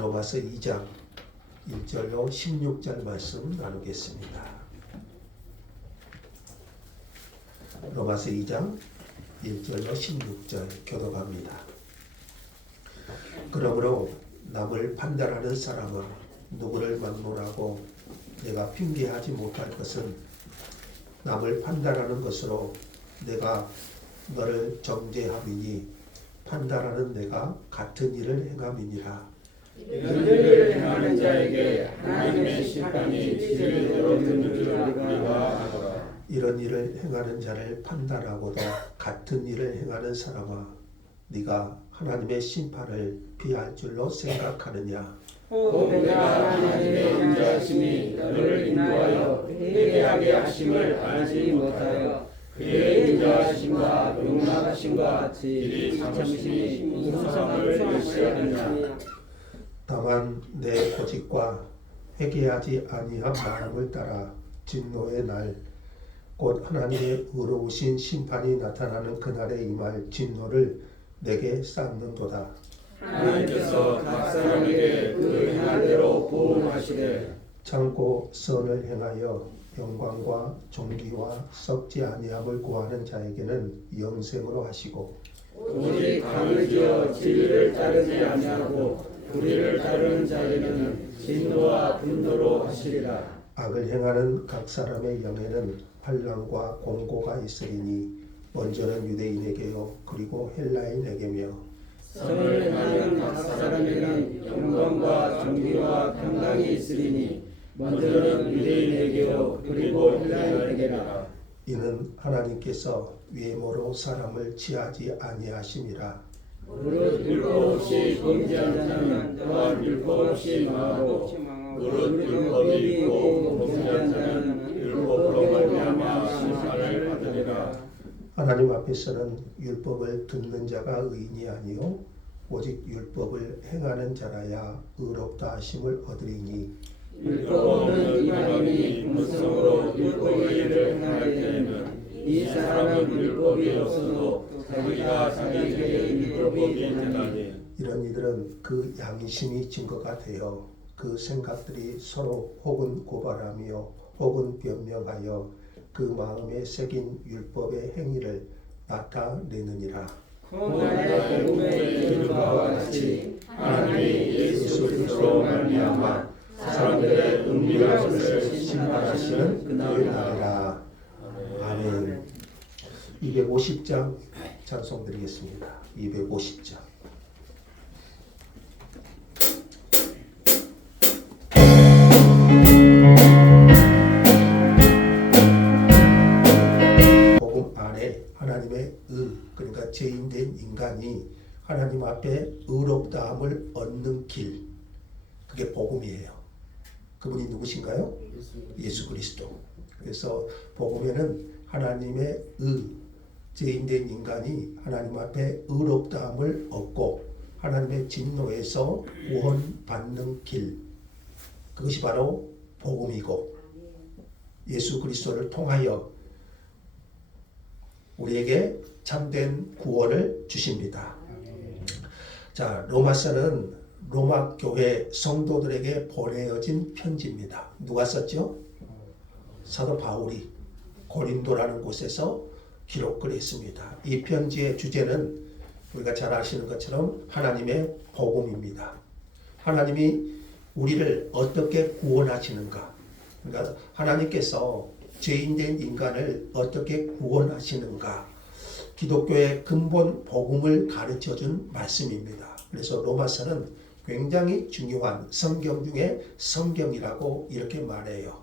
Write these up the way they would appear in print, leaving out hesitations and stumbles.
로마서 2장 1절로 16절 말씀 나누겠습니다. 로마서 2장 1절로 16절 교독합니다. 그러므로 남을 판단하는 사람아, 누구를 막론하고 내가 핑계하지 못할 것은 남을 판단하는 것으로 내가 너를 정죄함이니 판단하는 내가 같은 일을 행함이니라. 이런 일을 행하는 자에게 하나님의 심판이 진리대로 드는 줄 우리가 아노라. 이런 일을 행하는 자를 판단하고도 같은 일을 행하는 사람아, 네가 하나님의 심판을 피할 줄로 생각하느냐? 혹 내가 하나님의 인자하심이 너를 인도하여 회개하게 하심을 알지 못하여 그의 인자하심과 용납하심과 같이 참으심이 무슨 상을 일시하느냐? 다만 내 고집과 회개하지 아니한 마음을 따라 진노의 날, 곧 하나님의 의로우신 심판이 나타나는 그날에 임할 진노를 내게 쌓는도다. 하나님께서 각 사람에게 그 행한 대로 보응하시되 참고 선을 행하여 영광과 존귀와 썩지 아니함을 구하는 자에게는 영생으로 하시고, 오직 강을 지어 진리를 따르지 아니하고 불의를 따르는 자에게는 진노와 분노로 하시리라. 악을 행하는 각 사람의 영에는 환난과 공고가 있으리니 먼저는 유대인에게요 그리고 헬라인에게며 선을 행하는 각 사람에게는 영광과 존귀와 평강이 있으리니 먼저는 유대인에게요 그리고 헬라인에게라. 이는 하나님께서 외모로 사람을 취하지 아니하심이라. 무릇 율법 없이 범죄한 자는 또한 율법 없이 망하고 무릇 율법이 있고 범죄한 자는 율법으로 말미암아 심판을 받으리라. 하나님 앞에서는 율법을 듣는 자가 의인이 아니요 오직 율법을 행하는 자라야 의롭다 하심을 얻으리니, 율법 없는 이방인이 본성으로 율법의 일을 행할 때에는 이 사람은 율법이 없어도 자기가 자기에게 율법이 되나니. 이런 이들은 그 양심이 증거가 되어 그 생각들이 서로 혹은 고발하며 혹은 변명하여 그 마음에 새긴 율법의 행위를 나타내느니라. 하나님의 복음의 이른 바와 같이 하나님이 예수 그리스도로 말미암아 사람들의 은밀한 것을 심판하시는 그날이 나리라. 아멘. 250장 찬송 드리겠습니다. 250장. 복음 안에 하나님의 그러니까 죄인된 인간이 하나님 앞에 의롭다함을 얻는 길, 그게 복음이에요. 그분이 누구신가요? 예수 그리스도. 그래서 복음에는 하나님의 죄인된 인간이 하나님 앞에 의롭다함을 얻고 하나님의 진노에서 구원받는 길, 그것이 바로 복음이고 예수 그리스도를 통하여 우리에게 참된 구원을 주십니다. 자, 로마서는 로마 교회 성도들에게 보내어진 편지입니다. 누가 썼죠? 사도 바울이 고린도라는 곳에서 기록을 했습니다. 이 편지의 주제는 우리가 잘 아시는 것처럼 하나님의 복음입니다. 하나님이 우리를 어떻게 구원하시는가? 그러니까 하나님께서 죄인된 인간을 어떻게 구원하시는가? 기독교의 근본 복음을 가르쳐준 말씀입니다. 그래서 로마서는 굉장히 중요한 성경 중에 성경이라고 이렇게 말해요.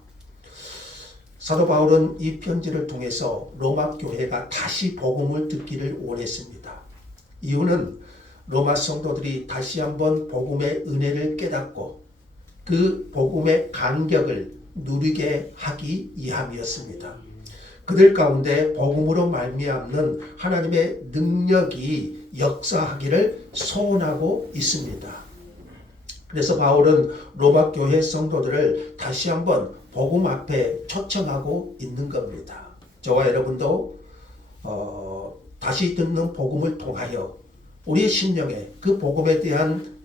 사도 바울은 이 편지를 통해서 로마 교회가 다시 복음을 듣기를 원했습니다. 이유는 로마 성도들이 다시 한번 복음의 은혜를 깨닫고 그 복음의 간격을 누리게 하기 위함이었습니다. 그들 가운데 복음으로 말미암는 하나님의 능력이 역사하기를 소원하고 있습니다. 그래서 바울은 로마 교회 성도들을 다시 한번 복음 앞에 초청하고 있는 겁니다. 저와 여러분도 다시 듣는 복음을 통하여 우리의 심령에 그 복음에 대한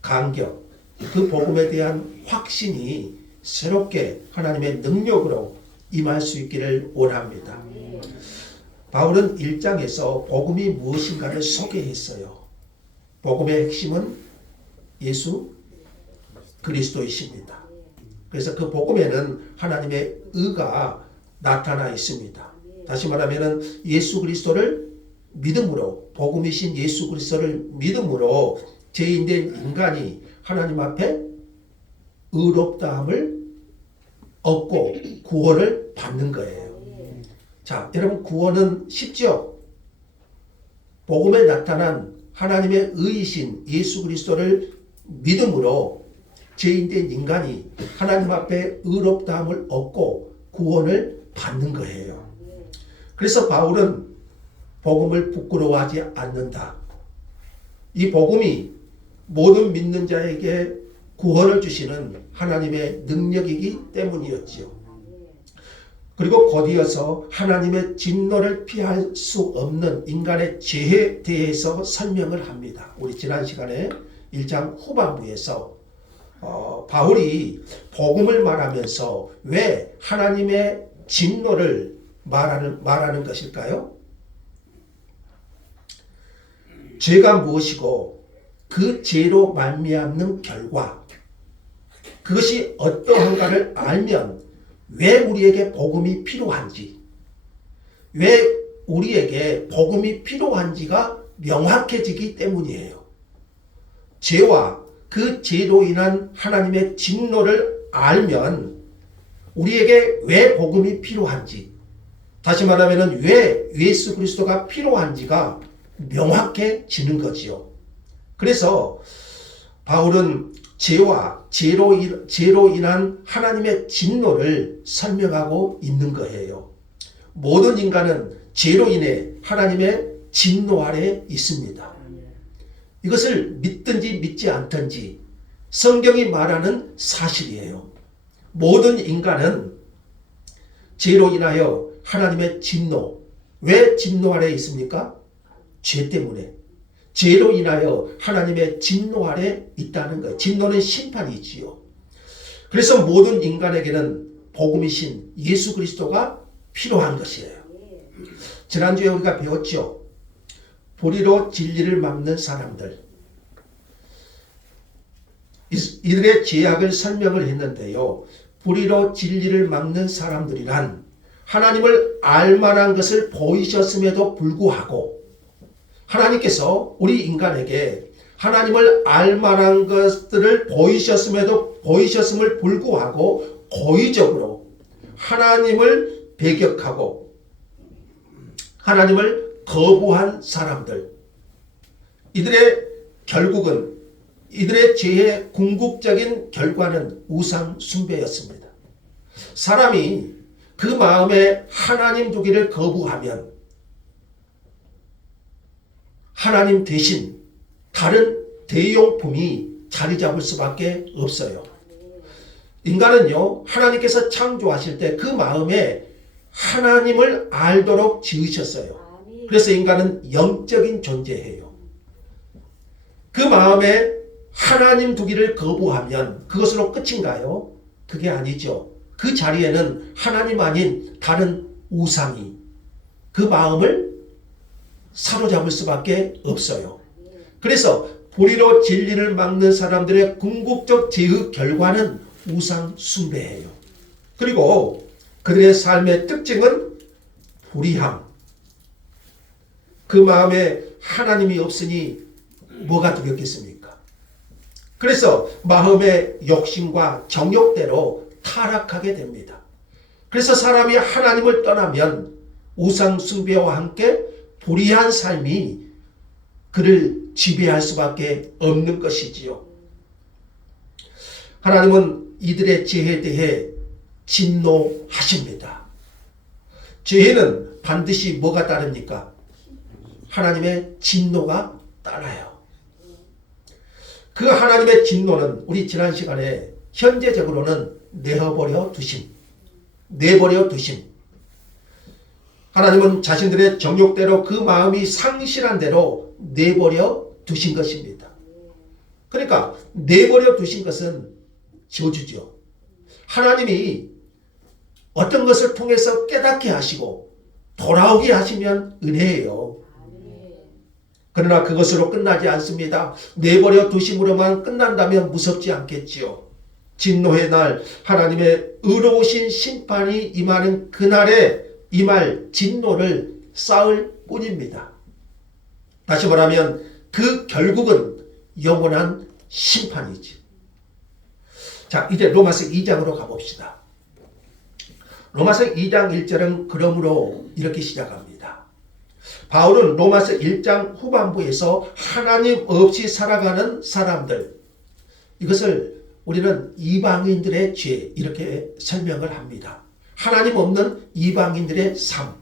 간격, 그 복음에 대한 확신이 새롭게 하나님의 능력으로 임할 수 있기를 원합니다. 바울은 1장에서 복음이 무엇인가를 소개했어요. 복음의 핵심은 예수 그리스도이십니다. 그래서 그 복음에는 하나님의 의가 나타나 있습니다. 다시 말하면 예수 그리스도를 믿음으로, 복음이신 예수 그리스도를 믿음으로 죄인된 인간이 하나님 앞에 의롭다함을 얻고 구원을 받는 거예요. 자, 여러분, 구원은 쉽죠? 복음에 나타난 하나님의 의이신 예수 그리스도를 믿음으로 죄인된 인간이 하나님 앞에 의롭다함을 얻고 구원을 받는 거예요. 그래서 바울은 복음을 부끄러워하지 않는다. 이 복음이 모든 믿는 자에게 구원을 주시는 하나님의 능력이기 때문이었지요. 그리고 곧이어서 하나님의 진노를 피할 수 없는 인간의 죄에 대해서 설명을 합니다. 우리 지난 시간에 1장 후반부에서 바울이 복음을 말하면서 왜 하나님의 진노를 말하는 것일까요? 죄가 무엇이고 그 죄로 말미암는 결과, 그것이 어떠한가를 알면 왜 우리에게 복음이 필요한지, 왜 우리에게 복음이 필요한지가 명확해지기 때문이에요. 죄와 그 죄로 인한 하나님의 진노를 알면 우리에게 왜 복음이 필요한지, 다시 말하면 왜 예수 그리스도가 필요한지가 명확해지는 거지요. 그래서 바울은 죄와 죄로 인한 하나님의 진노를 설명하고 있는 거예요. 모든 인간은 죄로 인해 하나님의 진노 아래 있습니다. 이것을 믿든지 믿지 않든지 성경이 말하는 사실이에요. 모든 인간은 죄로 인하여 하나님의 진노, 왜 진노 아래 있습니까? 죄 때문에. 죄로 인하여 하나님의 진노 아래 있다는 거예요. 진노는 심판이지요. 그래서 모든 인간에게는 복음이신 예수 그리스도가 필요한 것이에요. 지난주에 우리가 배웠죠. 불의로 진리를 막는 사람들. 이들의 죄악을 설명을 했는데요. 불의로 진리를 막는 사람들이란 하나님을 알만한 것을 보이셨음에도 불구하고 하나님께서 우리 인간에게 하나님을 알만한 것들을 보이셨음을 불구하고 고의적으로 하나님을 배격하고 하나님을 거부한 사람들, 결국은 이들의 죄의 궁극적인 결과는 우상 숭배였습니다. 사람이 그 마음에 하나님 두기를 거부하면 하나님 대신 다른 대용품이 자리 잡을 수밖에 없어요. 인간은요, 하나님께서 창조하실 때 그 마음에 하나님을 알도록 지으셨어요. 그래서 인간은 영적인 존재예요. 그 마음에 하나님 두기를 거부하면 그것으로 끝인가요? 그게 아니죠. 그 자리에는 하나님 아닌 다른 우상이 그 마음을 사로잡을 수밖에 없어요. 그래서 불의로 진리를 막는 사람들의 궁극적 죄의 결과는 우상 숭배예요. 그리고 그들의 삶의 특징은 불의함. 그 마음에 하나님이 없으니 뭐가 두렵겠습니까? 그래서 마음의 욕심과 정욕대로 타락하게 됩니다. 그래서 사람이 하나님을 떠나면 우상 숭배와 함께 불의한 삶이 그를 지배할 수밖에 없는 것이지요. 하나님은 이들의 죄에 대해 진노하십니다. 죄에는 반드시 뭐가 따릅니까? 하나님의 진노가 따라요. 그 하나님의 진노는 우리 지난 시간에 현재적으로는 내버려 두심. 하나님은 자신들의 정욕대로 그 마음이 상실한 대로 내버려 두신 것입니다. 그러니까 내버려 두신 것은 저주죠. 하나님이 어떤 것을 통해서 깨닫게 하시고 돌아오게 하시면 은혜예요. 그러나 그것으로 끝나지 않습니다. 내버려 두심으로만 끝난다면 무섭지 않겠지요. 진노의 날 하나님의 의로우신 심판이 임하는 그날에 임할 진노를 쌓을 뿐입니다. 다시 말하면 그 결국은 영원한 심판이지. 자, 이제 로마서 2장으로 가봅시다. 로마서 2장 1절은 그러므로 이렇게 시작합니다. 바울은 로마서 1장 후반부에서 하나님 없이 살아가는 사람들, 이것을 우리는 이방인들의 죄 이렇게 설명을 합니다. 하나님 없는 이방인들의 삶,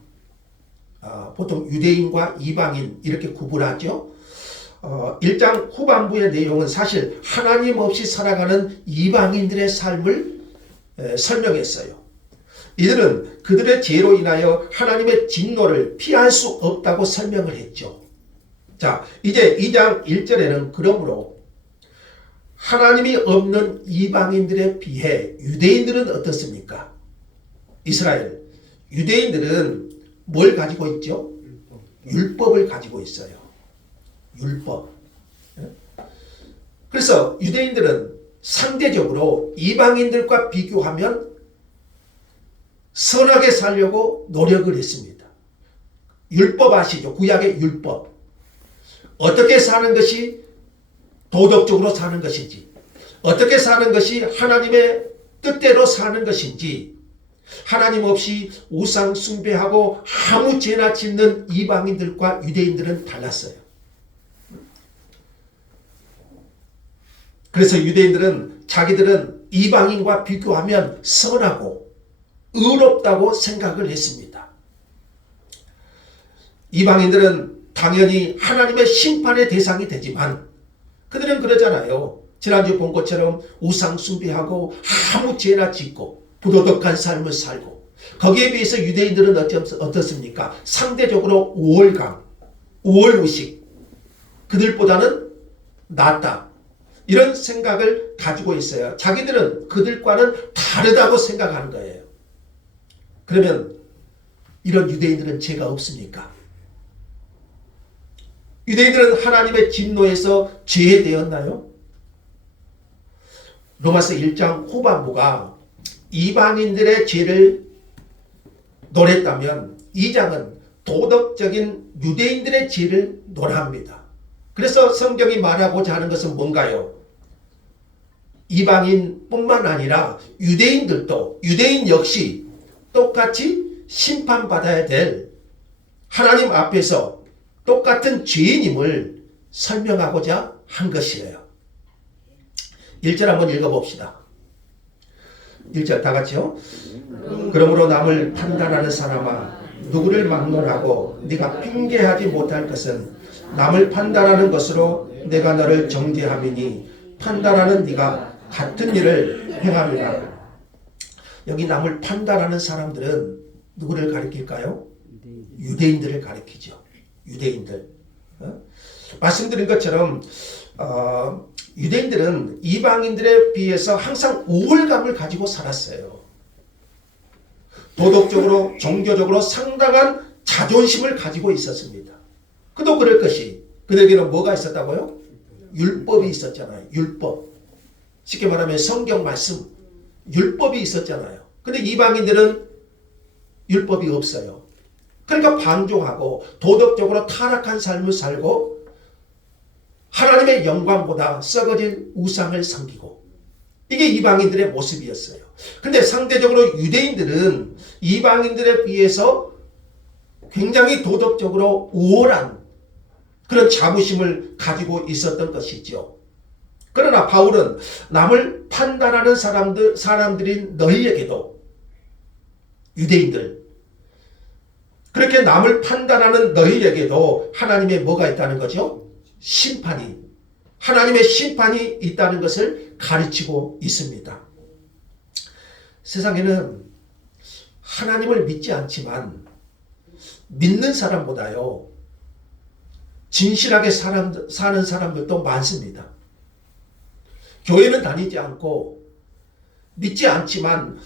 보통 유대인과 이방인 이렇게 구분하죠. 1장 후반부의 내용은 사실 하나님 없이 살아가는 이방인들의 삶을 설명했어요. 이들은 그들의 죄로 인하여 하나님의 진노를 피할 수 없다고 설명을 했죠. 자, 이제 2장 1절에는 그러므로 하나님이 없는 이방인들에 비해 유대인들은 어떻습니까? 이스라엘, 유대인들은 뭘 가지고 있죠? 율법을 가지고 있어요. 율법. 그래서 유대인들은 상대적으로 이방인들과 비교하면 선하게 살려고 노력을 했습니다. 율법 아시죠? 구약의 율법. 어떻게 사는 것이 도덕적으로 사는 것인지, 어떻게 사는 것이 하나님의 뜻대로 사는 것인지, 하나님 없이 우상 숭배하고 아무 죄나 짓는 이방인들과 유대인들은 달랐어요. 그래서 유대인들은 자기들은 이방인과 비교하면 선하고 의롭다고 생각을 했습니다. 이방인들은 당연히 하나님의 심판의 대상이 되지만 그들은 그러잖아요. 지난주 본 것처럼 우상 숭배하고 아무 죄나 짓고 부도덕한 삶을 살고, 거기에 비해서 유대인들은 어떻습니까? 상대적으로 우월감, 우월의식, 그들보다는 낫다, 이런 생각을 가지고 있어요. 자기들은 그들과는 다르다고 생각하는 거예요. 그러면 이런 유대인들은 죄가 없습니까? 유대인들은 하나님의 진노에서 제외되었나요? 로마서 1장 후반부가 이방인들의 죄를 논했다면 2장은 도덕적인 유대인들의 죄를 논합니다. 그래서 성경이 말하고자 하는 것은 뭔가요? 이방인뿐만 아니라 유대인들도, 유대인 역시 똑같이 심판받아야 될 하나님 앞에서 똑같은 죄인임을 설명하고자 한 것이에요. 1절 한번 읽어봅시다. 1절 다 같이요. 그러므로 남을 판단하는 사람아, 누구를 막론하고 네가 핑계하지 못할 것은 남을 판단하는 것으로 내가 너를 정죄함이니 판단하는 네가 같은 일을 행함이라. 여기 남을 판단하는 사람들은 누구를 가리킬까요? 유대인들을 가리키죠. 유대인들. 말씀드린 것처럼 유대인들은 이방인들에 비해서 항상 우월감을 가지고 살았어요. 도덕적으로, 종교적으로 상당한 자존심을 가지고 있었습니다. 그도 그럴 것이, 그들에게는 뭐가 있었다고요? 율법이 있었잖아요. 율법. 쉽게 말하면 성경 말씀, 율법이 있었잖아요. 근데 이방인들은 율법이 없어요. 그러니까 방종하고 도덕적으로 타락한 삶을 살고 하나님의 영광보다 썩어진 우상을 섬기고, 이게 이방인들의 모습이었어요. 근데 상대적으로 유대인들은 이방인들에 비해서 굉장히 도덕적으로 우월한 그런 자부심을 가지고 있었던 것이죠. 그러나 바울은 남을 판단하는 사람들인 너희에게도, 유대인들, 그렇게 남을 판단하는 너희에게도 하나님의 뭐가 있다는 거죠? 심판이, 하나님의 심판이 있다는 것을 가르치고 있습니다. 세상에는 하나님을 믿지 않지만 믿는 사람보다요 진실하게 사는 사람들도 많습니다. 교회는 다니지 않고 믿지 않지만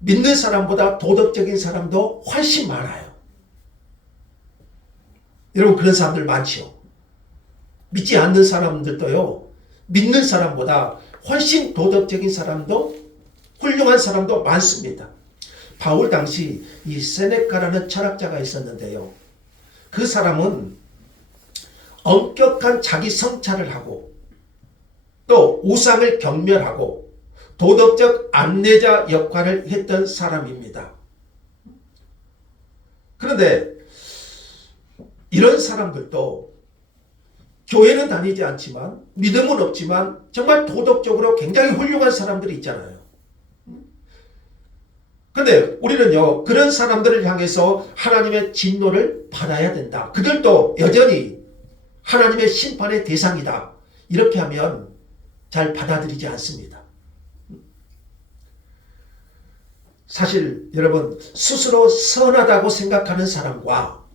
믿는 사람보다 도덕적인 사람도 훨씬 많아요. 여러분 그런 사람들 많지요. 믿지 않는 사람들도요. 믿는 사람보다 훨씬 도덕적인 사람도 훌륭한 사람도 많습니다. 바울 당시 이 세네카라는 철학자가 있었는데요. 그 사람은 엄격한 자기 성찰을 하고 또 우상을 경멸하고 도덕적 안내자 역할을 했던 사람입니다. 그런데 이런 사람들도 교회는 다니지 않지만 믿음은 없지만 정말 도덕적으로 굉장히 훌륭한 사람들이 있잖아요. 그런데 우리는요 그런 사람들을 향해서 하나님의 진노를 받아야 된다. 그들도 여전히 하나님의 심판의 대상이다. 이렇게 하면 잘 받아들이지 않습니다. 사실 여러분 스스로 선하다고 생각하는 사람과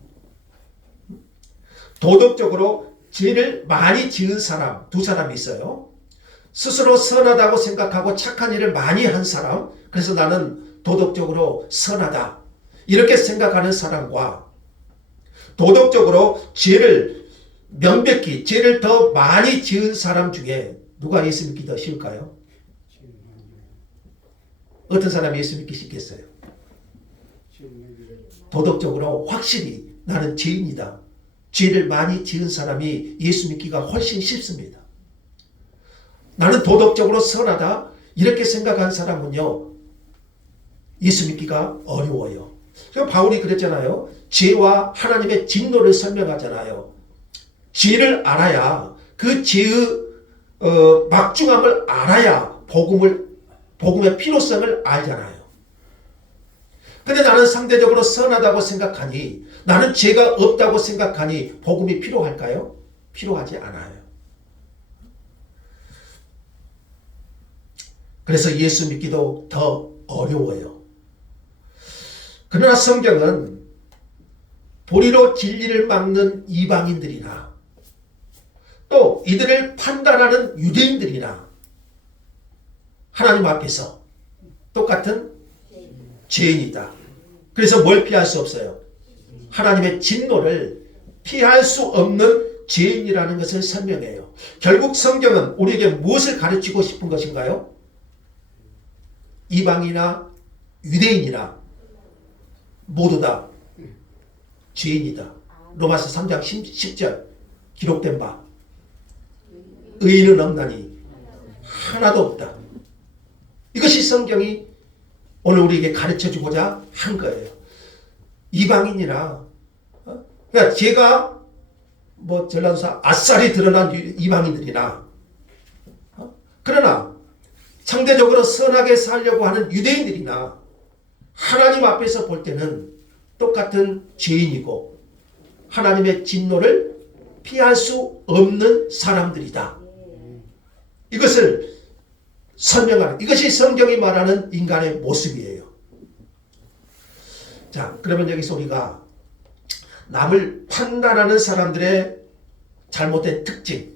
도덕적으로 죄를 많이 지은 사람 두 사람이 있어요. 스스로 선하다고 생각하고 착한 일을 많이 한 사람, 그래서 나는 도덕적으로 선하다 이렇게 생각하는 사람과 도덕적으로 죄를 명백히 죄를 더 많이 지은 사람 중에 누가 예수 믿기 더 쉬울까요? 어떤 사람이 예수 믿기 쉽겠어요? 도덕적으로 확실히 나는 죄인이다. 죄를 많이 지은 사람이 예수 믿기가 훨씬 쉽습니다. 나는 도덕적으로 선하다 이렇게 생각한 사람은요 예수 믿기가 어려워요. 그래서 바울이 그랬잖아요. 죄와 하나님의 진노를 설명하잖아요. 죄를 알아야 그 죄의 막중함을 알아야 복음의 필요성을 알잖아요. 근데 나는 상대적으로 선하다고 생각하니 나는 죄가 없다고 생각하니 복음이 필요할까요? 필요하지 않아요. 그래서 예수 믿기도 더 어려워요. 그러나 성경은 보리로 진리를 막는 이방인들이나 또 이들을 판단하는 유대인들이나 하나님 앞에서 똑같은 죄인이다. 그래서 뭘 피할 수 없어요? 하나님의 진노를 피할 수 없는 죄인이라는 것을 설명해요. 결국 성경은 우리에게 무엇을 가르치고 싶은 것인가요? 이방이나 유대인이나 모두 다 죄인이다. 로마서 3장 10절 기록된 바 의인은 없나니 하나도 없다. 이것이 성경이 오늘 우리에게 가르쳐주고자 한 거예요. 이방인이나 그러니까 제가 전라도사 아싸리 드러난 이방인들이나 그러나 상대적으로 선하게 살려고 하는 유대인들이나 하나님 앞에서 볼 때는 똑같은 죄인이고 하나님의 진노를 피할 수 없는 사람들이다. 이것을 설명하는 이것이 성경이 말하는 인간의 모습이에요. 자, 그러면 여기서 우리가 남을 판단하는 사람들의 잘못된 특징,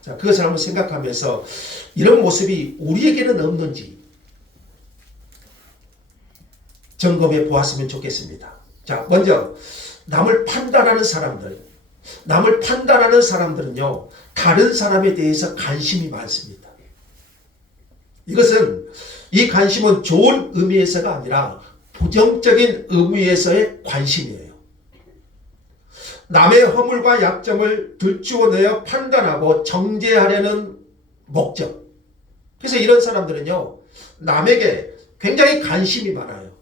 자, 그것을 한번 생각하면서 이런 모습이 우리에게는 없는지 점검해 보았으면 좋겠습니다. 자, 먼저 남을 판단하는 사람들은요, 다른 사람에 대해서 관심이 많습니다. 이 관심은 좋은 의미에서가 아니라 부정적인 의미에서의 관심이에요. 남의 허물과 약점을 들추어내어 판단하고 정죄하려는 목적. 그래서 이런 사람들은요, 남에게 굉장히 관심이 많아요.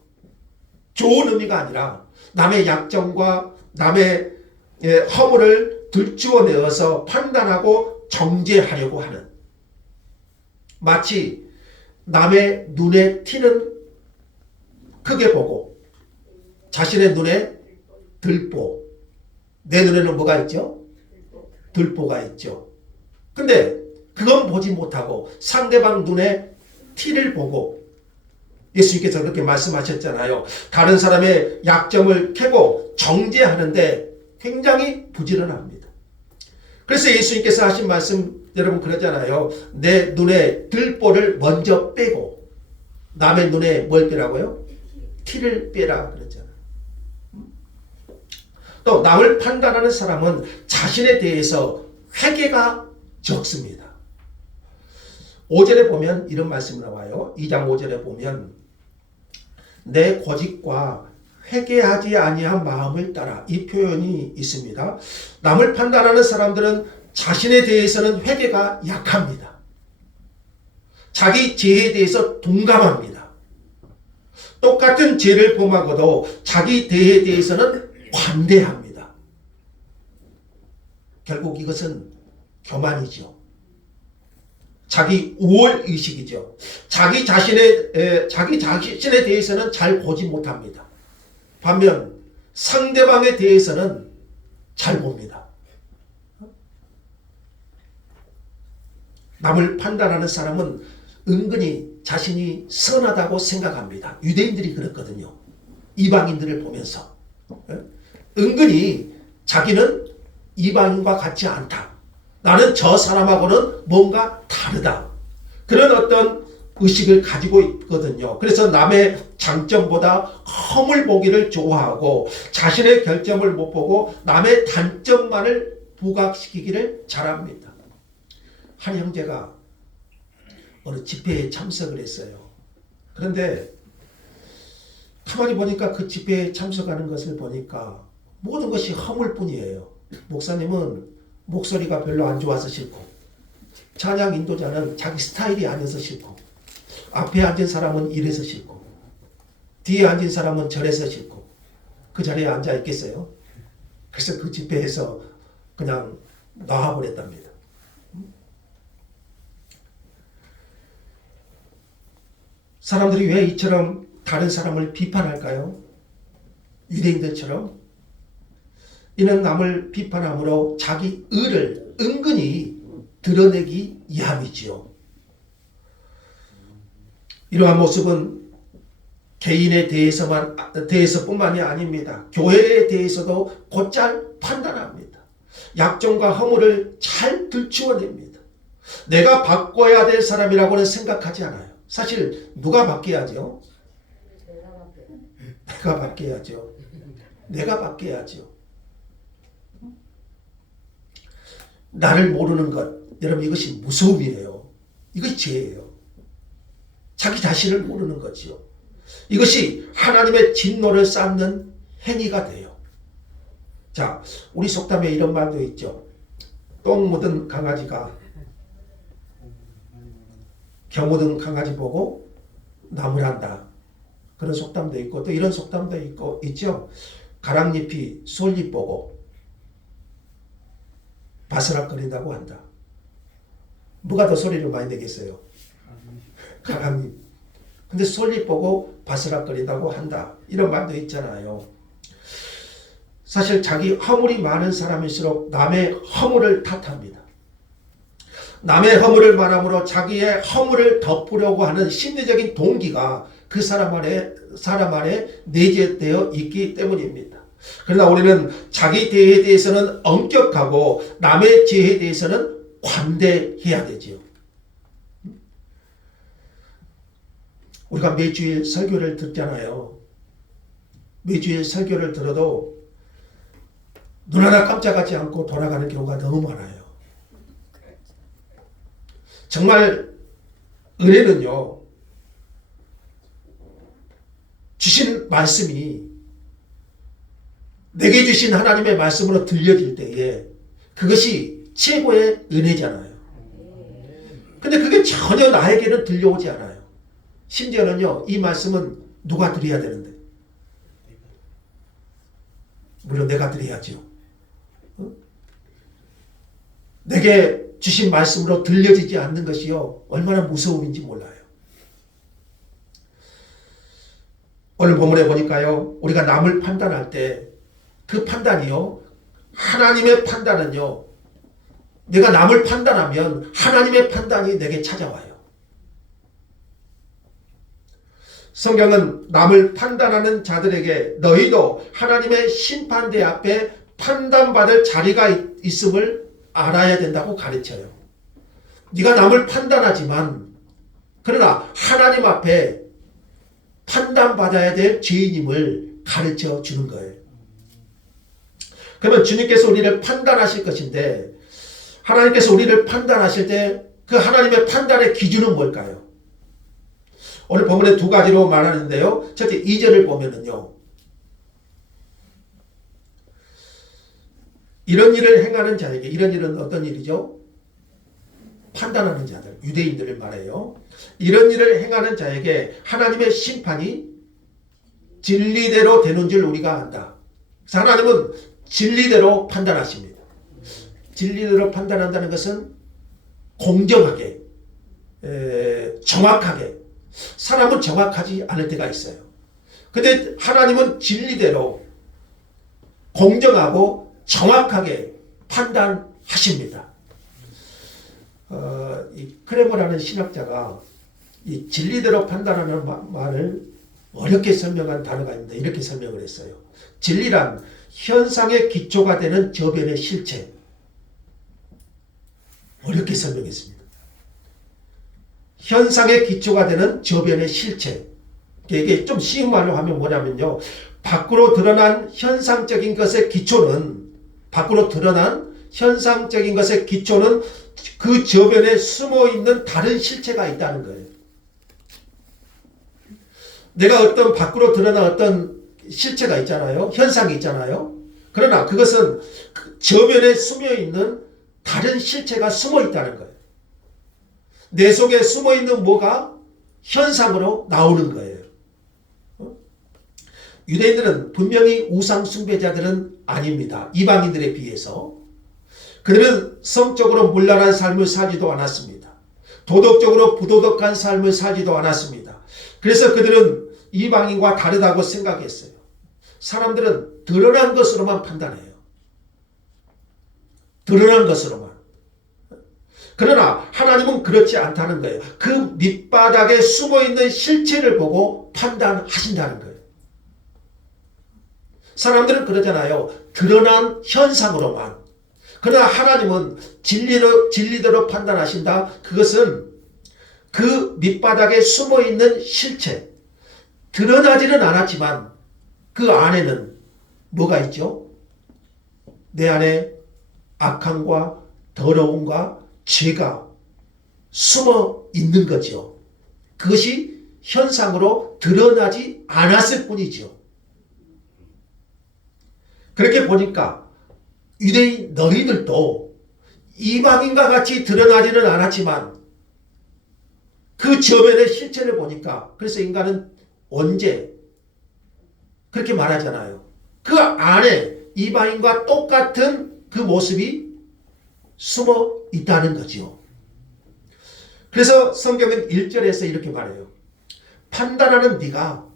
좋은 의미가 아니라 남의 약점과 남의 허물을 들추어내어서 판단하고 정죄하려고 하는, 마치 남의 눈에 티는 크게 보고 자신의 눈에 들보, 내 눈에는 뭐가 있죠? 들보가 있죠. 근데 그건 보지 못하고 상대방 눈에 티를 보고, 예수님께서 그렇게 말씀하셨잖아요. 다른 사람의 약점을 캐고 정죄하는데 굉장히 부지런합니다. 그래서 예수님께서 하신 말씀 여러분 그러잖아요. 내 눈에 들보를 먼저 빼고 남의 눈에 뭘 빼라고요? 티를 빼라 그랬잖아요. 또 남을 판단하는 사람은 자신에 대해서 회개가 적습니다. 5절에 보면 이런 말씀이 나와요. 2장 5절에 보면 내 고집과 회개하지 아니한 마음을 따라, 이 표현이 있습니다. 남을 판단하는 사람들은 자신에 대해서는 회개가 약합니다. 자기 죄에 대해서 둔감합니다. 똑같은 죄를 범하고도 자기 죄에 대해서는 관대합니다. 결국 이것은 교만이죠. 자기 우월 의식이죠. 자기 자신에 대해서는 잘 보지 못합니다. 반면 상대방에 대해서는 잘 봅니다. 남을 판단하는 사람은 은근히 자신이 선하다고 생각합니다. 유대인들이 그랬거든요. 이방인들을 보면서 은근히 자기는 이방인과 같지 않다. 나는 저 사람하고는 뭔가 다르다. 그런 어떤 의식을 가지고 있거든요. 그래서 남의 장점보다 험을 보기를 좋아하고 자신의 결점을 못 보고 남의 단점만을 부각시키기를 잘합니다. 한 형제가 어느 집회에 참석을 했어요. 그런데 가만히 보니까 그 집회에 참석하는 것을 보니까 모든 것이 허물 뿐이에요. 목사님은 목소리가 별로 안 좋아서 싫고, 찬양 인도자는 자기 스타일이 아니어서 싫고, 앞에 앉은 사람은 이래서 싫고, 뒤에 앉은 사람은 저래서 싫고, 그 자리에 앉아 있겠어요? 그래서 그 집회에서 그냥 놔버렸답니다. 사람들이 왜 이처럼 다른 사람을 비판할까요? 유대인들처럼. 이는 남을 비판함으로 자기 의를 은근히 드러내기 위함이지요. 이러한 모습은 개인에 대해서뿐만이 아닙니다. 교회에 대해서도 곧잘 판단합니다. 약점과 허물을 잘 들추어냅니다. 내가 바꿔야 될 사람이라고는 생각하지 않아요. 사실 누가 바뀌어야죠? 내가 바뀌어야죠. 내가 바뀌어야죠. 나를 모르는 것, 여러분 이것이 무서움이에요. 이것이 죄예요. 자기 자신을 모르는 거지요. 이것이 하나님의 진노를 쌓는 행위가 돼요. 자, 우리 속담에 이런 말도 있죠. 똥 묻은 강아지가 겨 묻은 강아지 보고 나무란다. 그런 속담도 있고 또 이런 속담도 있죠. 가랑잎이 솔잎 보고 바스락거린다고 한다. 누가 더 소리를 많이 내겠어요? 가랑잎. 근데 솔잎 보고 바스락거린다고 한다. 이런 말도 있잖아요. 사실 자기 허물이 많은 사람일수록 남의 허물을 탓합니다. 남의 허물을 말함으로 자기의 허물을 덮으려고 하는 심리적인 동기가 그 사람 안에 내재되어 있기 때문입니다. 그러나 우리는 자기 죄에 대해서는 엄격하고 남의 죄에 대해서는 관대해야 되지요. 우리가 매주일 설교를 듣잖아요. 매주일 설교를 들어도 눈 하나 깜짝하지 않고 돌아가는 경우가 너무 많아요. 정말 은혜는요, 주신 말씀이 내게 주신 하나님의 말씀으로 들려질 때에 그것이 최고의 은혜잖아요. 근데 그게 전혀 나에게는 들려오지 않아요. 심지어는요, 이 말씀은 누가 드려야 되는데? 물론 내가 드려야죠. 내게 주신 말씀으로 들려지지 않는 것이요, 얼마나 무서움인지 몰라요. 오늘 본문에 보니까요, 우리가 남을 판단할 때 그 판단이요, 하나님의 판단은요, 내가 남을 판단하면 하나님의 판단이 내게 찾아와요. 성경은 남을 판단하는 자들에게 너희도 하나님의 심판대 앞에 판단받을 자리가 있음을 알아야 된다고 가르쳐요. 네가 남을 판단하지만 그러나 하나님 앞에 판단받아야 될 죄인임을 가르쳐 주는 거예요. 그러면 주님께서 우리를 판단하실 것인데 하나님께서 우리를 판단하실 때 그 하나님의 판단의 기준은 뭘까요? 오늘 본문에 두 가지로 말하는데요. 첫째 2절을 보면은요. 이런 일을 행하는 자에게, 이런 일은 어떤 일이죠? 판단하는 자들, 유대인들을 말해요. 이런 일을 행하는 자에게 하나님의 심판이 진리대로 되는 줄 우리가 안다. 하나님은 진리대로 판단하십니다. 진리대로 판단한다는 것은 공정하게, 정확하게. 사람은 정확하지 않을 때가 있어요. 근데 하나님은 진리대로 공정하고 정확하게 판단하십니다. 이 크레머라는 신학자가 이 진리대로 판단하는 말을 어렵게 설명한 단어가 있는데 이렇게 설명을 했어요. 진리란 현상의 기초가 되는 저변의 실체. 어렵게 설명했습니다. 현상의 기초가 되는 저변의 실체. 이게 좀 쉬운 말로 하면 뭐냐면요. 밖으로 드러난 현상적인 것의 기초는 그 저변에 숨어 있는 다른 실체가 있다는 거예요. 내가 어떤 밖으로 드러난 어떤 실체가 있잖아요. 현상이 있잖아요. 그러나 그것은 그 저변에 숨어 있는 다른 실체가 숨어 있다는 거예요. 내 속에 숨어 있는 뭐가 현상으로 나오는 거예요. 유대인들은 분명히 우상 숭배자들은 아닙니다. 이방인들에 비해서. 그들은 성적으로 문란한 삶을 살지도 않았습니다. 도덕적으로 부도덕한 삶을 살지도 않았습니다. 그래서 그들은 이방인과 다르다고 생각했어요. 사람들은 드러난 것으로만 판단해요. 드러난 것으로만. 그러나 하나님은 그렇지 않다는 거예요. 그 밑바닥에 숨어있는 실체를 보고 판단하신다는 거예요. 사람들은 그러잖아요. 드러난 현상으로만. 그러나 하나님은 진리대로 판단하신다. 그것은 그 밑바닥에 숨어있는 실체. 드러나지는 않았지만 그 안에는 뭐가 있죠? 내 안에 악함과 더러움과 죄가 숨어 있는 거죠. 그것이 현상으로 드러나지 않았을 뿐이죠. 그렇게 보니까 유대인 너희들도 이방인과 같이 드러나지는 않았지만 그 저변의 실체를 보니까 그래서 인간은 언제 그렇게 말하잖아요. 그 안에 이방인과 똑같은 그 모습이 숨어 있다는 거죠. 그래서 성경은 1절에서 이렇게 말해요. 판단하는 네가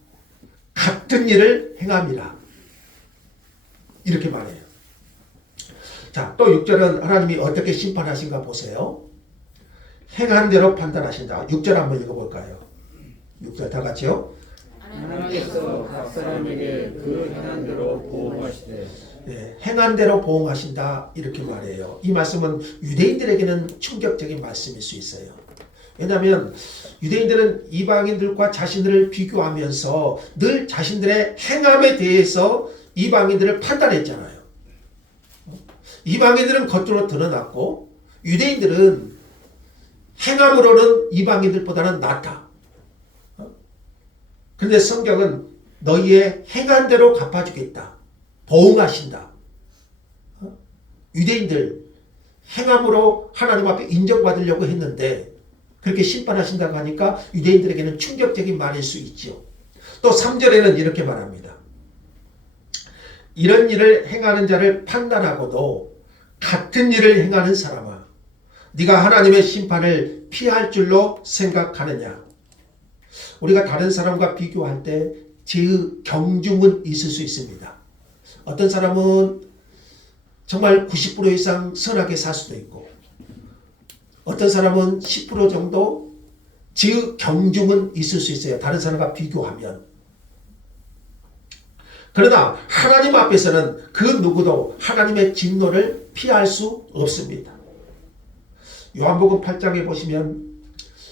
같은 일을 행함이라. 이렇게 말해요. 자, 또 6절은 하나님이 어떻게 심판하신가 보세요. 행한 대로 판단하신다. 6절 한번 읽어볼까요? 6절 다 같이요. 하나님께서 각 사람에게 그 행한 대로 보응하시되 네, 행한 대로 보응하신다 이렇게 말해요. 이 말씀은 유대인들에게는 충격적인 말씀일 수 있어요. 왜냐하면 유대인들은 이방인들과 자신들을 비교하면서 늘 자신들의 행함에 대해서 이방인들을 판단했잖아요. 이방인들은 겉으로 드러났고 유대인들은 행함으로는 이방인들보다는 낫다. 그런데 성경은 너희의 행한 대로 갚아주겠다. 보응하신다. 유대인들 행함으로 하나님 앞에 인정받으려고 했는데 그렇게 심판하신다고 하니까 유대인들에게는 충격적인 말일 수 있죠. 또 3절에는 이렇게 말합니다. 이런 일을 행하는 자를 판단하고도 같은 일을 행하는 사람아, 네가 하나님의 심판을 피할 줄로 생각하느냐. 우리가 다른 사람과 비교할 때 죄의 경중은 있을 수 있습니다. 어떤 사람은 정말 90% 이상 선하게 살 수도 있고 어떤 사람은 10% 정도 죄의 경중은 있을 수 있어요. 다른 사람과 비교하면. 그러나 하나님 앞에서는 그 누구도 하나님의 진노를 피할 수 없습니다. 요한복음 8장에 보시면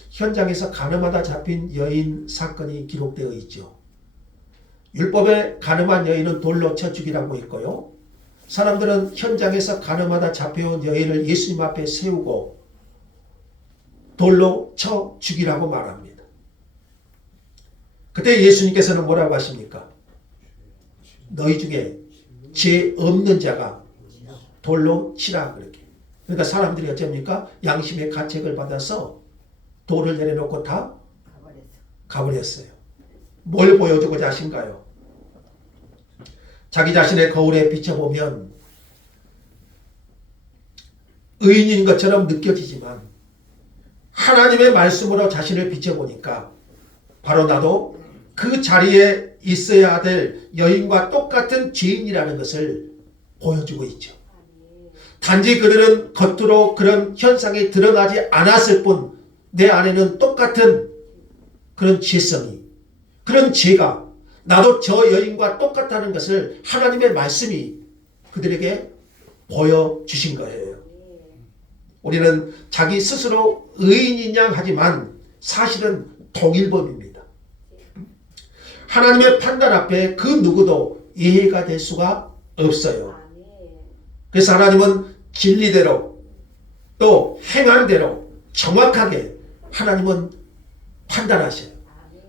현장에서 간음하다 잡힌 여인 사건이 기록되어 있죠. 율법에 간음한 여인은 돌로 쳐 죽이라고 했고요. 사람들은 현장에서 간음하다 잡혀온 여인을 예수님 앞에 세우고 돌로 쳐 죽이라고 말합니다. 그때 예수님께서는 뭐라고 하십니까? 너희 중에 죄 없는 자가 돌로 치라 그렇게. 그러니까 사람들이 어쩝니까? 양심의 가책을 받아서 돌을 내려놓고 다 가버렸어요. 뭘 보여주고자 하신가요? 자기 자신의 거울에 비춰보면 의인인 것처럼 느껴지지만 하나님의 말씀으로 자신을 비춰보니까 바로 나도 그 자리에 있어야 될 여인과 똑같은 죄인이라는 것을 보여주고 있죠. 단지 그들은 겉으로 그런 현상이 드러나지 않았을 뿐 내 안에는 똑같은 그런 죄성이, 그런 죄가 나도 저 여인과 똑같다는 것을 하나님의 말씀이 그들에게 보여주신 거예요. 우리는 자기 스스로 의인이냐 하지만 사실은 동일범입니다. 하나님의 판단 앞에 그 누구도 예외가 될 수가 없어요. 그래서 하나님은 진리대로 또 행한 대로 정확하게 하나님은 판단하셔요.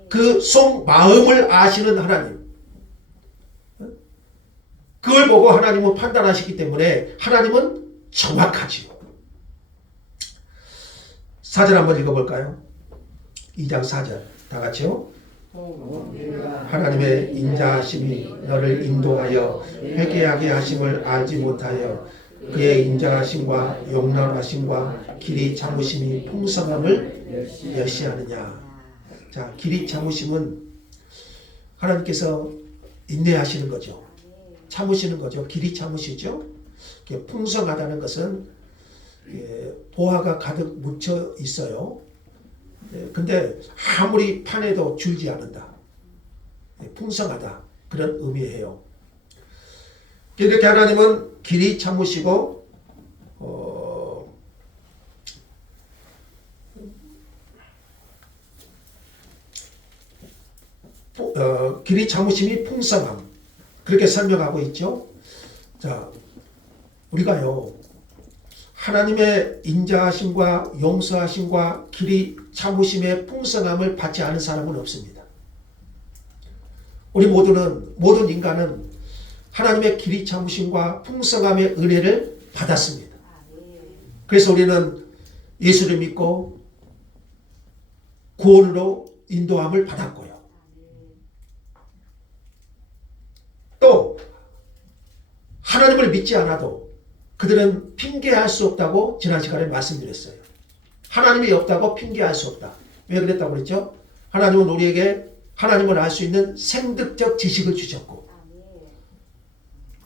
그 속 마음을 아시는 하나님. 그걸 보고 하나님은 판단하시기 때문에 하나님은 정확하지요. 4절 한번 읽어볼까요? 2장 4절 다 같이요. 하나님의 인자하심이 너를 인도하여 회개하게 하심을 알지 못하여 그의 인자하심과 용납하심과 길이 참으심이 풍성함을 멸시하느냐. 자, 길이 참으심은 하나님께서 인내하시는 거죠. 참으시는 거죠. 길이 참으시죠. 풍성하다는 것은 보화가 가득 묻혀 있어요. 근데 아무리 파내도 줄지 않는다. 풍성하다. 그런 의미예요. 이렇게 하나님은 길이 참으시고 길이 참으심이 풍성함. 그렇게 설명하고 있죠. 자, 우리가요. 하나님의 인자하심과 용서하심과 길이 참으심의 풍성함을 받지 않은 사람은 없습니다. 우리 모든 인간은 하나님의 길이 참으심과 풍성함의 은혜를 받았습니다. 그래서 우리는 예수를 믿고 구원으로 인도함을 받았고요. 또 하나님을 믿지 않아도 그들은 핑계할 수 없다고 지난 시간에 말씀드렸어요. 하나님이 없다고 핑계할 수 없다. 왜 그랬다고 그랬죠? 하나님은 우리에게 하나님을 알 수 있는 생득적 지식을 주셨고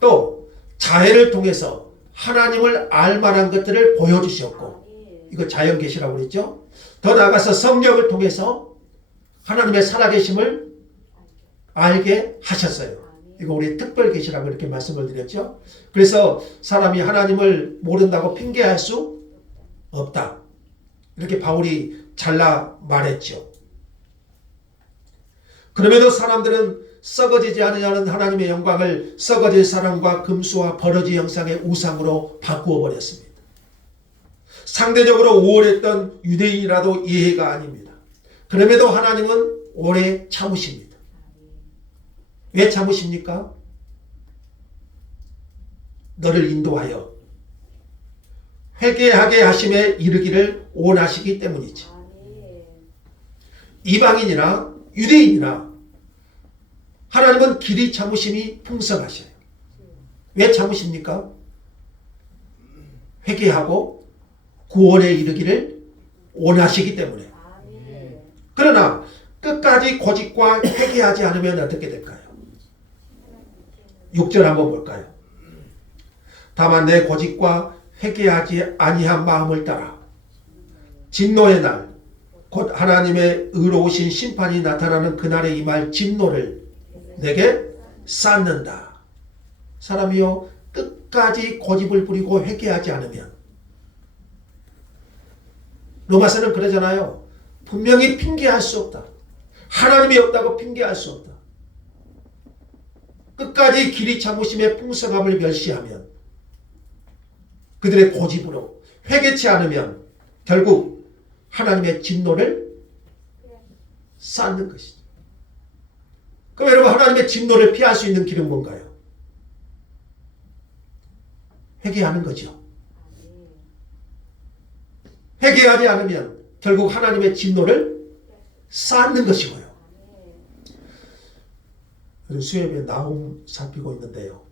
또 자해를 통해서 하나님을 알 만한 것들을 보여주셨고 이거 자연계시라고 그랬죠? 더 나아가서 성령을 통해서 하나님의 살아계심을 알게 하셨어요. 이거 우리 특별계시라고 이렇게 말씀을 드렸죠. 그래서 사람이 하나님을 모른다고 핑계할 수 없다. 이렇게 바울이 잘라 말했죠. 그럼에도 사람들은 썩어지지 않으려는 하나님의 영광을 썩어질 사람과 금수와 버러지 형상의 우상으로 바꾸어 버렸습니다. 상대적으로 우월했던 유대인이라도 이해가 아닙니다. 그럼에도 하나님은 오래 참으십니다. 왜 참으십니까? 너를 인도하여 회개하게 하심에 이르기를 원하시기 때문이지. 이방인이나 유대인이나 하나님은 길이 참으심이 풍성하셔요. 왜 참으십니까? 회개하고 구원에 이르기를 원하시기 때문에. 그러나 끝까지 고집과 회개하지 않으면 어떻게 될까요? 6절 한번 볼까요? 다만 내 고집과 회개하지 아니한 마음을 따라 진노의 날 곧 하나님의 의로우신 심판이 나타나는 그날에 임할 진노를 내게 쌓는다. 사람이요 끝까지 고집을 부리고 회개하지 않으면 로마서는 그러잖아요. 분명히 핑계할 수 없다. 하나님이 없다고 핑계할 수 없다. 끝까지 길이 참으심의 풍성함을 멸시하면, 그들의 고집으로 회개치 않으면 결국 하나님의 진노를 쌓는 것이죠. 그럼 여러분, 하나님의 진노를 피할 수 있는 길은 뭔가요? 회개하는 거죠. 회개하지 않으면 결국 하나님의 진노를 쌓는 것이고요. 수요일에 나훔 살피고 있는데요.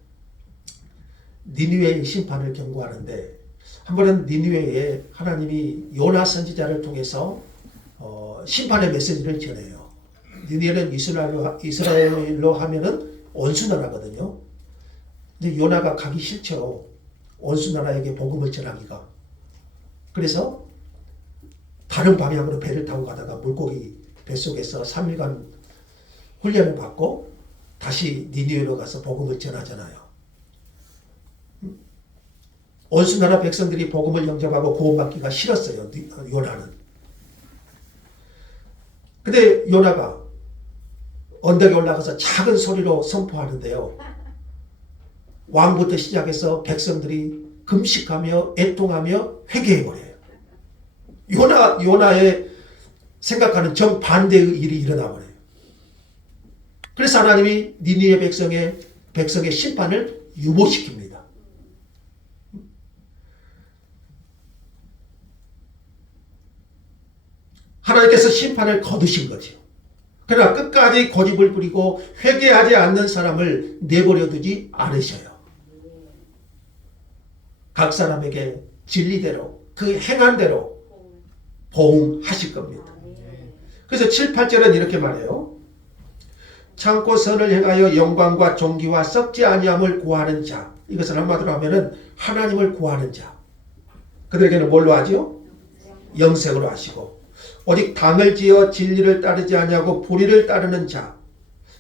니느웨의 심판을 경고하는데, 한 번은 니느웨에 하나님이 요나 선지자를 통해서 심판의 메시지를 전해요. 니느웨는 이스라엘로 하면은 원수나라거든요. 근데 요나가 가기 싫죠. 원수나라에게 복음을 전하기가. 그래서 다른 방향으로 배를 타고 가다가 물고기 뱃속에서 3일간 훈련을 받고 다시 니느웨로 가서 복음을 전하잖아요. 원수나라 백성들이 복음을 영접하고 구원받기가 싫었어요. 요나는. 근데 요나가 언덕에 올라가서 작은 소리로 선포하는데요. 왕부터 시작해서 백성들이 금식하며 애통하며 회개해버려요. 요나의 생각하는 정반대의 일이 일어나버려요. 그래서 하나님이 니느웨 백성의 심판을 유보시킵니다. 하나님께서 심판을 거두신 거죠. 그러나 끝까지 고집을 부리고 회개하지 않는 사람을 내버려 두지 않으셔요. 각 사람에게 진리대로 그 행한 대로 보응하실 겁니다. 그래서 7, 8절은 이렇게 말해요. 참고 선을 행하여 영광과 존귀와 썩지 아니함을 구하는 자. 이것은 한마디로 하면은 하나님을 구하는 자. 그들에게는 뭘로 하죠? 영생으로 하시고. 오직 당을 지어 진리를 따르지 아니하고 불의를 따르는 자.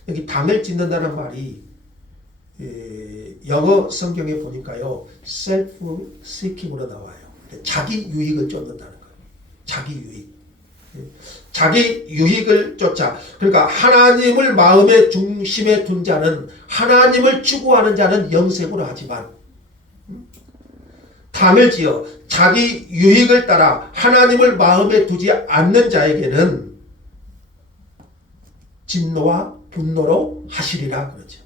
여기 당을 짓는다는 말이 영어 성경에 보니까요, self seeking으로 나와요. 자기 유익을 쫓는다는 거예요. 자기 유익. 자기 유익을 쫓아. 그러니까 하나님을 마음의 중심에 둔 자는, 하나님을 추구하는 자는 영생으로 하지만, 당을 지어 자기 유익을 따라 하나님을 마음에 두지 않는 자에게는 진노와 분노로 하시리라 그러죠.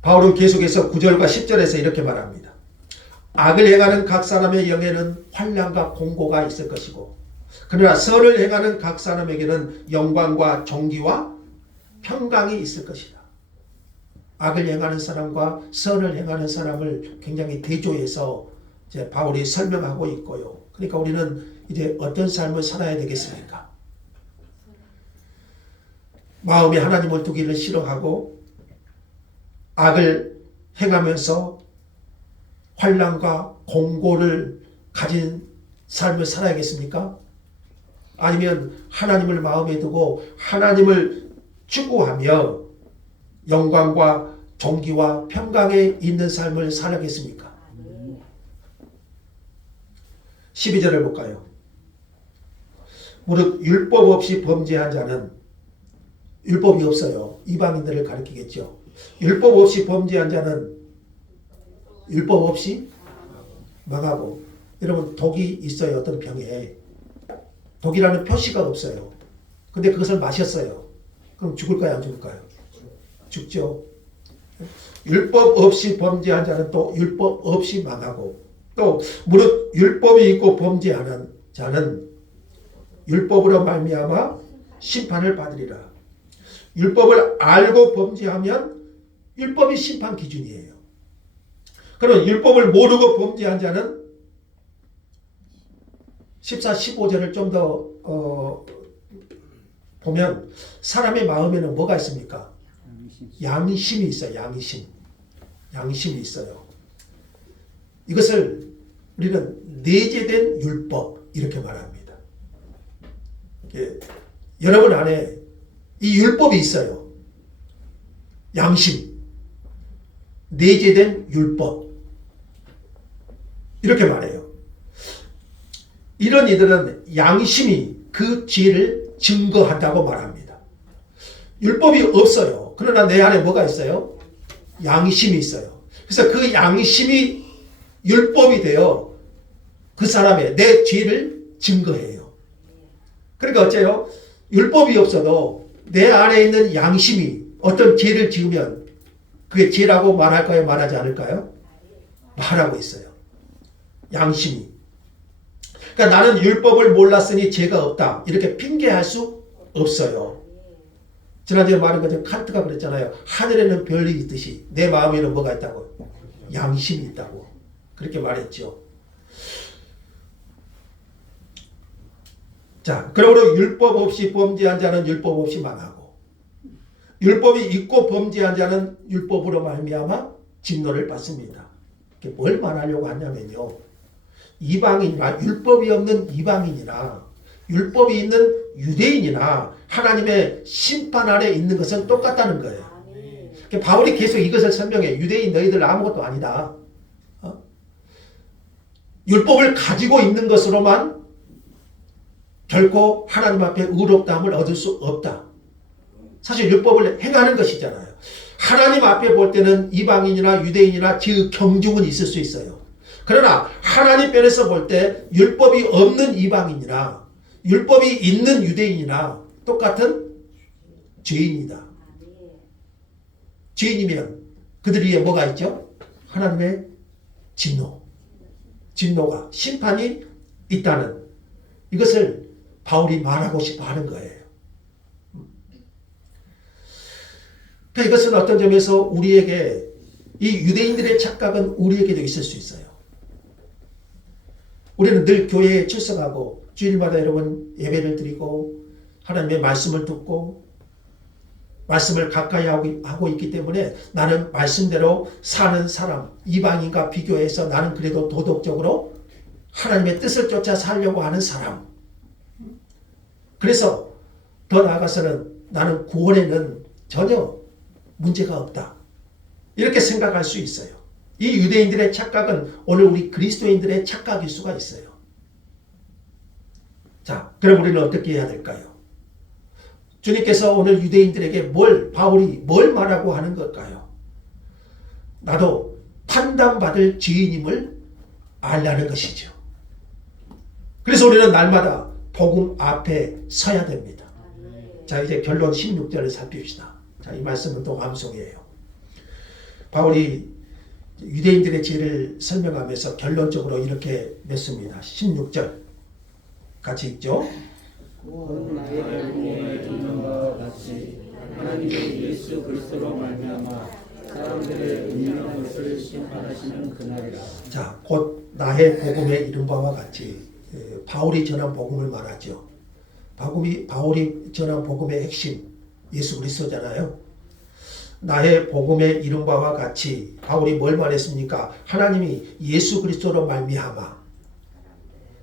바울은 계속해서 9절과 10절에서 이렇게 말합니다. 악을 행하는 각 사람의 영에는 환난과 공고가 있을 것이고, 그러나 선을 행하는 각 사람에게는 영광과 존귀와 평강이 있을 것이다. 악을 행하는 사람과 선을 행하는 사람을 굉장히 대조해서 이제 바울이 설명하고 있고요. 그러니까 우리는 이제 어떤 삶을 살아야 되겠습니까? 마음에 하나님을 두기를 싫어하고 악을 행하면서 환난과 공고를 가진 삶을 살아야겠습니까? 아니면 하나님을 마음에 두고 하나님을 추구하며 영광과 존귀와 평강에 있는 삶을 살아야겠습니까? 12절을 볼까요? 무릇 율법 없이 범죄한 자는, 율법이 없어요. 이방인들을 가리키겠죠. 율법 없이 범죄한 자는 율법 없이 망하고. 여러분, 독이 있어요. 어떤 병에 독이라는 표시가 없어요. 근데 그것을 마셨어요. 그럼 죽을까요? 안 죽을까요? 죽죠. 율법 없이 범죄한 자는 또 율법 없이 망하고, 또 무릇 율법이 있고 범죄하는 자는 율법으로 말미암아 심판을 받으리라. 율법을 알고 범죄하면 율법이 심판 기준이에요. 그럼 율법을 모르고 범죄한 자는 14, 15절을 좀 더 보면 사람의 마음에는 뭐가 있습니까? 양심이 있어요. 양심이 있어요. 이것을 우리는 내재된 율법 이렇게 말합니다. 여러분 안에 이 율법이 있어요. 양심, 내재된 율법. 이렇게 말해요. 이런 이들은 양심이 그 죄를 증거한다고 말합니다. 율법이 없어요. 그러나 내 안에 뭐가 있어요? 양심이 있어요. 그래서 그 양심이 율법이 되어 그 사람의 내 죄를 증거해요. 그러니까 어째요? 율법이 없어도 내 안에 있는 양심이 어떤 죄를 지으면 그게 죄라고 말할까요? 말하지 않을까요? 말하고 있어요. 양심이. 그러니까 나는 율법을 몰랐으니 죄가 없다. 이렇게 핑계할 수 없어요. 지난주에 말한 것처럼 칸트가 그랬잖아요. 하늘에는 별이 있듯이 내 마음에는 뭐가 있다고? 양심이 있다고. 그렇게 말했죠. 자, 그러므로 율법 없이 범죄한 자는 율법 없이 망하고 율법이 있고 범죄한 자는 율법으로 말미암아 진노를 받습니다. 뭘 말하려고 하냐면요. 이방인이나 율법이 없는 이방인이나 율법이 있는 유대인이나 하나님의 심판 아래 있는 것은 똑같다는 거예요. 바울이 계속 이것을 설명해. 유대인 너희들 아무것도 아니다. 율법을 가지고 있는 것으로만 결코 하나님 앞에 의롭다함을 얻을 수 없다. 사실 율법을 행하는 것이잖아요. 하나님 앞에 볼 때는 이방인이나 유대인이나 그 경중은 있을 수 있어요. 그러나 하나님 편에서 볼 때 율법이 없는 이방인이나 율법이 있는 유대인이나 똑같은 죄인이다. 죄인이면 그들 위에 뭐가 있죠? 하나님의 진노가 심판이 있다는 이것을 바울이 말하고 싶어 하는 거예요. 그러니까 이것은 어떤 점에서 우리에게 이 유대인들의 착각은 우리에게도 있을 수 있어요. 우리는 늘 교회에 출석하고 주일마다 여러분 예배를 드리고 하나님의 말씀을 듣고 말씀을 가까이 하고 있기 때문에 나는 말씀대로 사는 사람, 이방인과 비교해서 나는 그래도 도덕적으로 하나님의 뜻을 쫓아 살려고 하는 사람. 그래서 더 나아가서는 나는 구원에는 전혀 문제가 없다. 이렇게 생각할 수 있어요. 이 유대인들의 착각은 오늘 우리 그리스도인들의 착각일 수가 있어요. 자, 그럼 우리는 어떻게 해야 될까요? 주님께서 오늘 유대인들에게 바울이 뭘 말하고 하는 걸까요? 나도 판단받을 죄인임을 알라는 것이죠. 그래서 우리는 날마다 복음 앞에 서야 됩니다. 자, 이제 결론 16절을 살핍시다. 자, 이 말씀은 또 암송이에요. 바울이 유대인들의 죄를 설명하면서 결론적으로 이렇게 맺습니다. 16절 같이 읽죠. 곧 나의 복음에 있는 바와 같이 하나님의 예수 그리스도로 말미암아 사람들의 은밀한 것을 심판하시는 그날이라. 자, 곧 나의 복음에 이른 바와 같이 바울이 전한 복음을 말하죠. 바울이 전한 복음의 핵심 예수 그리스도잖아요. 나의 복음에 이른 바와 같이 바울이 뭘 말했습니까? 하나님이 예수 그리스도로 말미암아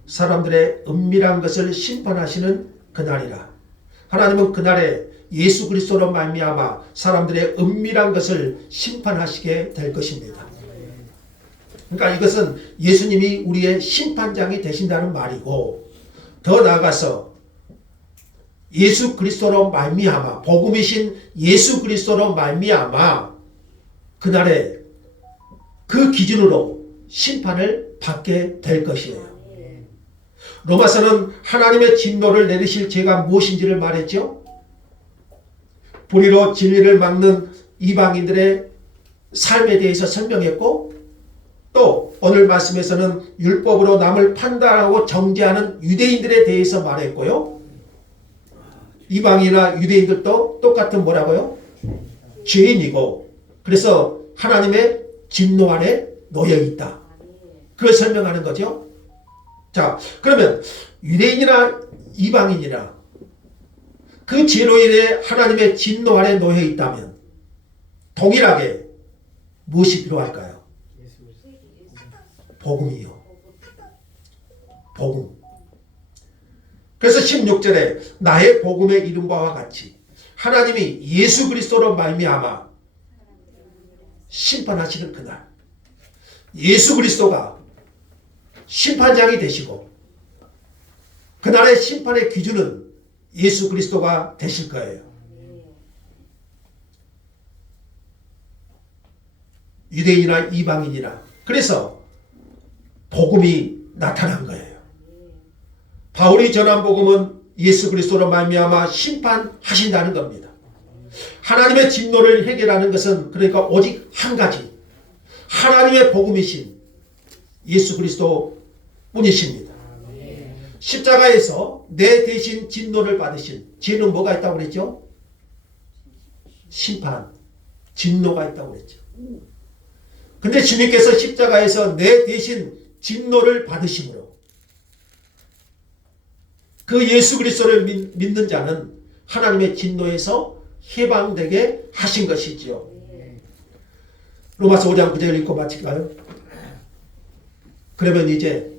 사람들의 은밀한 것을 심판하시는 그날이라. 하나님은 그날에 예수 그리스도로 말미암아 사람들의 은밀한 것을 심판하시게 될 것입니다. 그러니까 이것은 예수님이 우리의 심판장이 되신다는 말이고 더 나아가서 예수 그리스도로 말미암아 복음이신 예수 그리스도로 말미암아 그날에 그 기준으로 심판을 받게 될 것이에요. 로마서는 하나님의 진노를 내리실 죄가 무엇인지를 말했죠. 불의로 진리를 막는 이방인들의 삶에 대해서 설명했고 또 오늘 말씀에서는 율법으로 남을 판단하고 정죄하는 유대인들에 대해서 말했고요. 이방이나 유대인들도 똑같은 뭐라고요? 죄인이고 그래서 하나님의 진노 아래 놓여 있다. 그걸 설명하는 거죠. 자, 그러면 유대인이나 이방인이나 그 죄로 인해 하나님의 진노 아래 놓여 있다면 동일하게 무엇이 필요할까요? 복음이요. 복음. 그래서 16절에 나의 복음에 이른 바와 같이 하나님이 예수 그리스도로 말미암아 심판하시는 그날 예수 그리스도가 심판장이 되시고 그날의 심판의 기준은 예수 그리스도가 되실 거예요. 유대인이나 이방인이나. 그래서 복음이 나타난 거예요. 바울이 전한 복음은 예수 그리스도로 말미암아 심판하신다는 겁니다. 하나님의 진노를 해결하는 것은 그러니까 오직 한 가지, 하나님의 복음이신 예수 그리스도 뿐이십니다. 십자가에서 내 대신 진노를 받으신, 죄는 뭐가 있다고 그랬죠? 심판, 진노가 있다고 그랬죠. 근데 주님께서 십자가에서 내 대신 진노를 받으심으로 그 예수 그리스도를 믿는 자는 하나님의 진노에서 해방되게 하신 것이지요. 로마서 5장 9절 읽고 마칠까요? 그러면 이제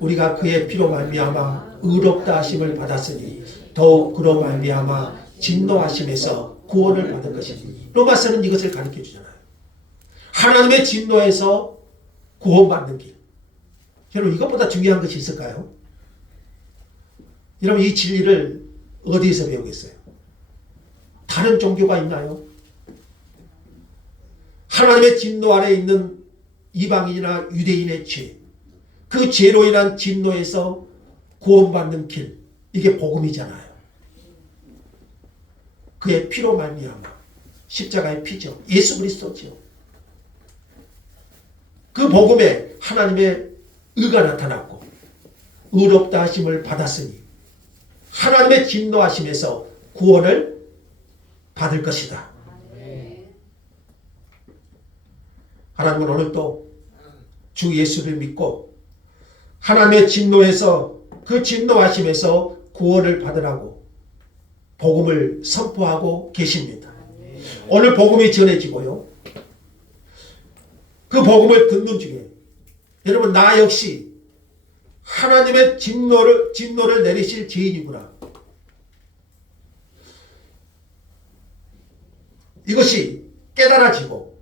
우리가 그의 피로 말미암아 의롭다 하심을 받았으니 더욱 그로 말미암아 진노하심에서 구원을 받은 것이니. 로마서는 이것을 가르쳐 주잖아요. 하나님의 진노에서 구원받는 길. 여러분 이것보다 중요한 것이 있을까요? 여러분 이 진리를 어디에서 배우겠어요? 다른 종교가 있나요? 하나님의 진노 아래 있는 이방인이나 유대인의 죄, 그 죄로 인한 진노에서 구원받는 길, 이게 복음이잖아요. 그의 피로 말미암아, 십자가의 피죠. 예수 그리스도죠. 그 복음에 하나님의 의가 나타났고 의롭다 하심을 받았으니 하나님의 진노하심에서 구원을 받을 것이다. 하나님은 오늘도 주 예수를 믿고 하나님의 진노에서 그 진노하심에서 구원을 받으라고 복음을 선포하고 계십니다. 오늘 복음이 전해지고요. 그 복음을 듣는 중에 여러분 나 역시 하나님의 진노를 내리실 죄인이구나. 이것이 깨달아지고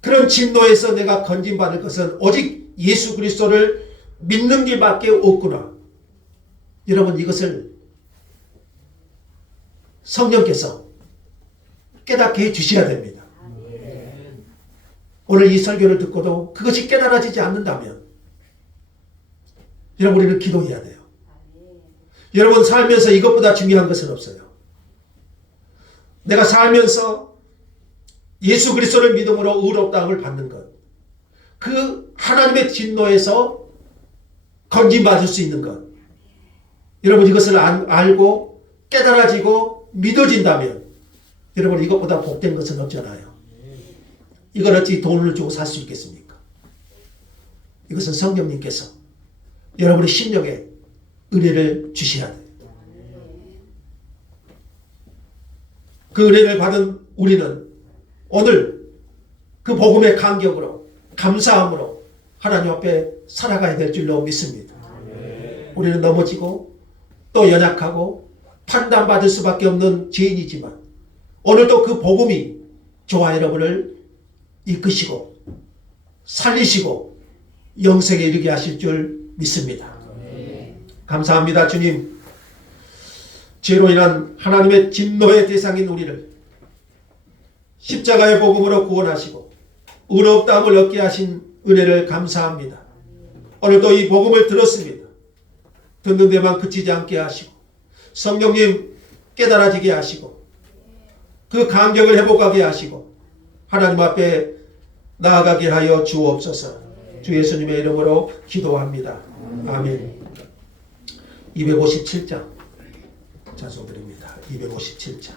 그런 진노에서 내가 건진받을 것은 오직 예수 그리스도를 믿는 길밖에 없구나. 여러분 이것을 성령께서 깨닫게 해주셔야 됩니다. 오늘 이 설교를 듣고도 그것이 깨달아지지 않는다면 여러분 우리는 기도해야 돼요. 여러분 살면서 이것보다 중요한 것은 없어요. 내가 살면서 예수 그리스도를 믿음으로 의롭다함을 받는 것, 그 하나님의 진노에서 건진받을 수 있는 것, 여러분 이것을 알고 깨달아지고 믿어진다면 여러분 이것보다 복된 것은 없잖아요. 이걸 어찌 돈을 주고 살 수 있겠습니까? 이것은 성령님께서 여러분의 심령에 은혜를 주셔야 돼요. 그 은혜를 받은 우리는 오늘 그 복음의 간격으로 감사함으로 하나님 앞에 살아가야 될 줄로 믿습니다. 우리는 넘어지고 또 연약하고 판단받을 수밖에 없는 죄인이지만 오늘도 그 복음이 저와 여러분을 이끄시고 살리시고 영생에 이르게 하실 줄 믿습니다. 감사합니다. 주님, 죄로 인한 하나님의 진노의 대상인 우리를 십자가의 복음으로 구원하시고 의롭다함을 얻게 하신 은혜를 감사합니다. 오늘도 이 복음을 들었습니다. 듣는 데만 그치지 않게 하시고 성령님 깨달아지게 하시고 그 감격을 회복하게 하시고 하나님 앞에 나아가게 하여 주옵소서. 주 예수님의 이름으로 기도합니다. 아멘. 257장 찬송드립니다. 257장.